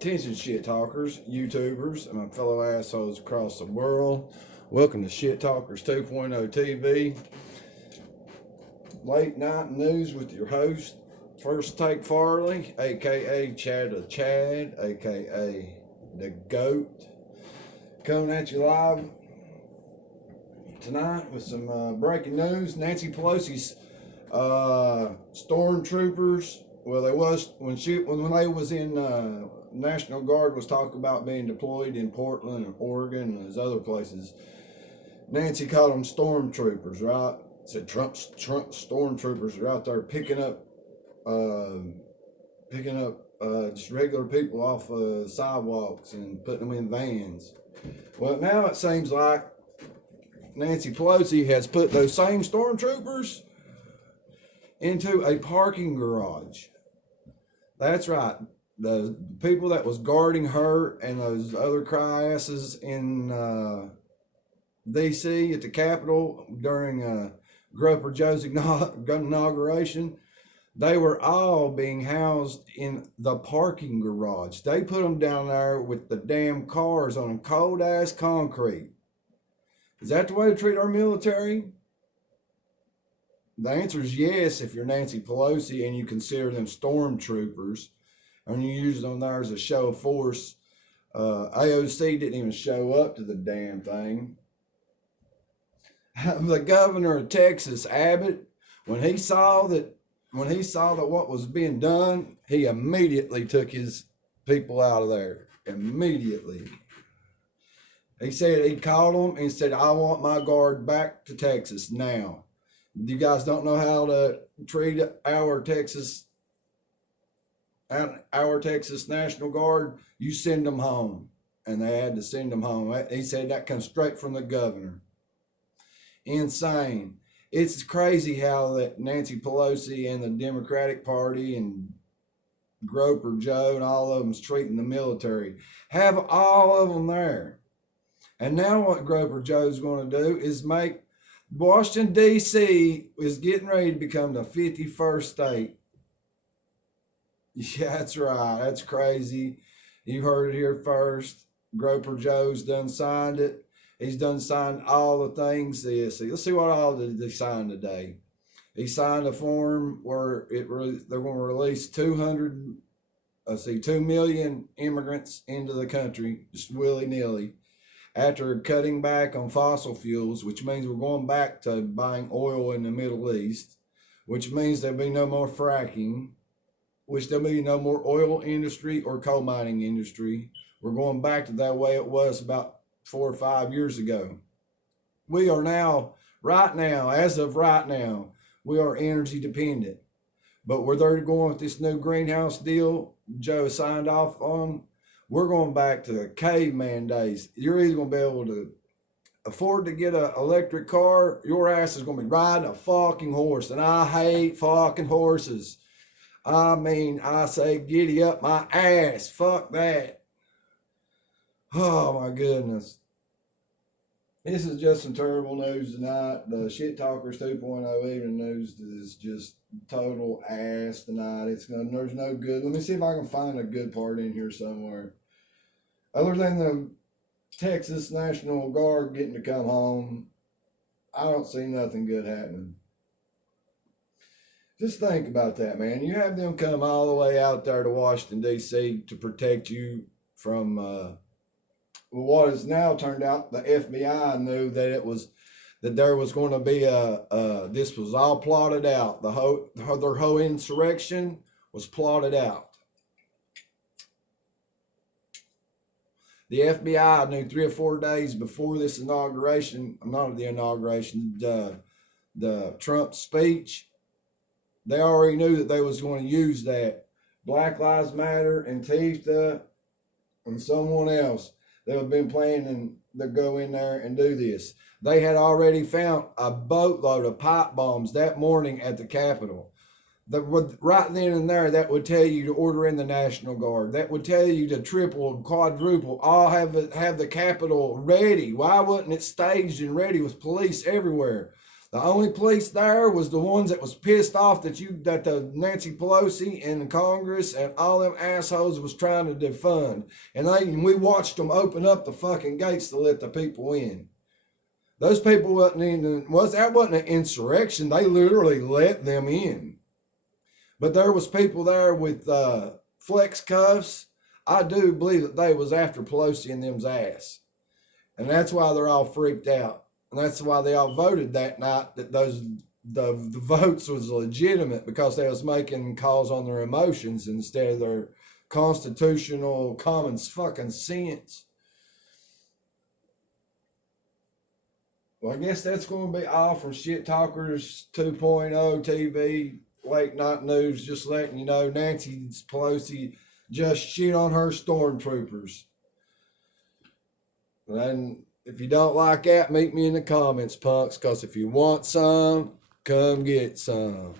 Attention shit talkers, YouTubers, and my fellow assholes across the world. Welcome to Shit Talkers 2.0 TV. Late night news with your host, First Take Farley, aka Chad the Chad, aka the GOAT. Coming at you live tonight with some breaking news. Nancy Pelosi's stormtroopers. Well, they was when they was in National Guard was talking about being deployed in Portland and Oregon and those other places. Nancy called them stormtroopers, right? Said Trump stormtroopers are out there picking up just regular people off sidewalks and putting them in vans. Well, now it seems like Nancy Pelosi has put those same stormtroopers into a parking garage. That's right. The people that was guarding her and those other cry asses in D.C. at the Capitol during Groper Joe's inauguration, they were all being housed in the parking garage. They put them down there with the damn cars on cold ass concrete. Is that the way to treat our military? The answer is yes if you're Nancy Pelosi and you consider them stormtroopers and you use them there as a show of force. AOC didn't even show up to the damn thing. The governor of Texas, Abbott, when he saw that what was being done, he immediately took his people out of there. Immediately. He said he called them and said, "I want my guard back to Texas now. You guys don't know how to treat our Texas National Guard. You send them home." And they had to send them home. He said that comes straight from the governor. Insane. It's crazy how that Nancy Pelosi and the Democratic Party and Groper Joe and all of them's treating the military. Have all of them there. And now what Groper Joe's going to do is make Washington, D.C. is getting ready to become the 51st state. Yeah, that's right. That's crazy. You heard it here first. Groper Joe's done signed it. He's done signed all the things. Let's see what all did he sign today. He signed a form where they're going to release 2 million immigrants into the country, just willy-nilly, after cutting back on fossil fuels, which means we're going back to buying oil in the Middle East, which means there'll be no more fracking, which there'll be no more oil industry or coal mining industry. We're going back to that way it was about 4 or 5 years ago. We are now, as of right now, we are energy dependent. But where they're going with this new greenhouse deal Joe signed off on, we're going back to caveman days. You're either going to be able to afford to get an electric car, your ass is going to be riding a fucking horse. And I hate fucking horses. I mean, I say giddy up my ass. Fuck that. Oh my goodness. This is just some terrible news tonight. The Shit Talkers 2.0 evening news is just total ass tonight. There's no good. Let me see if I can find a good part in here somewhere. Other than the Texas National Guard getting to come home, I don't see nothing good happening. Just think about that, man. You have them come all the way out there to Washington, D.C. to protect you from what has now turned out. The FBI knew that there was going to be this was all plotted out. Their whole insurrection was plotted out. The FBI knew 3 or 4 days before this inauguration, not the inauguration, the Trump speech. They already knew that they was going to use that. Black Lives Matter, Antifa, and someone else. They have been planning to go in there and do this. They had already found a boatload of pipe bombs that morning at the Capitol. Right then and there, that would tell you to order in the National Guard. That would tell you to triple and quadruple, all have the Capitol ready. Why wasn't it staged and ready with police everywhere? The only police there was the ones that was pissed off that the Nancy Pelosi and the Congress and all them assholes was trying to defund. And we watched them open up the fucking gates to let the people in. Those people that wasn't an insurrection. They literally let them in. But there was people there with flex cuffs. I do believe that they was after Pelosi and them's ass. And that's why they're all freaked out. And that's why they all voted that night that the votes was legitimate, because they was making calls on their emotions instead of their constitutional common fucking sense. Well, I guess that's going to be all from Shit Talkers 2.0 TV, late night news, just letting you know Nancy Pelosi just shit on her stormtroopers. And if you don't like that, meet me in the comments, punks, because if you want some, come get some.